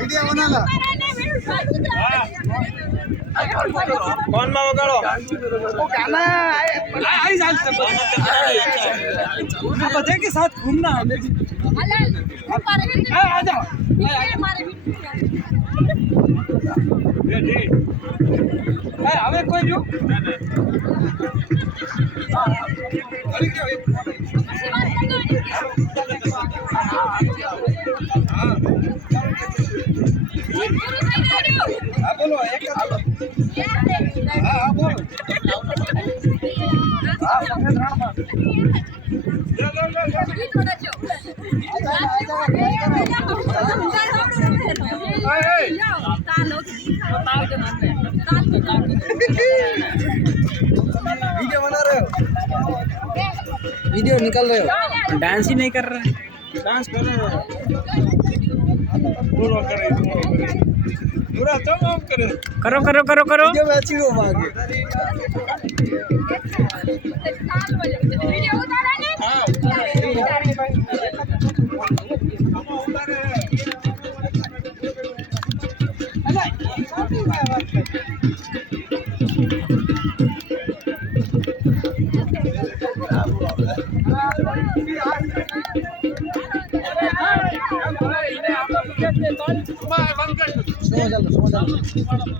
video बनाला कौन में वगाड़ो वो गाना आई जाते बच्चे के साथ घूमना है आ जाओ हमें कोई जो बोलो एक बोलो वीडियो बना रहे हो वीडियो निकल रहे हो डांस ही नहीं कर रहे डांस कर रहे हो पूरा करे पूरा तमाम करे करो करो करो करो वीडियो में अच्छी हो आगे वीडियो उतारा नहीं हां समझ लो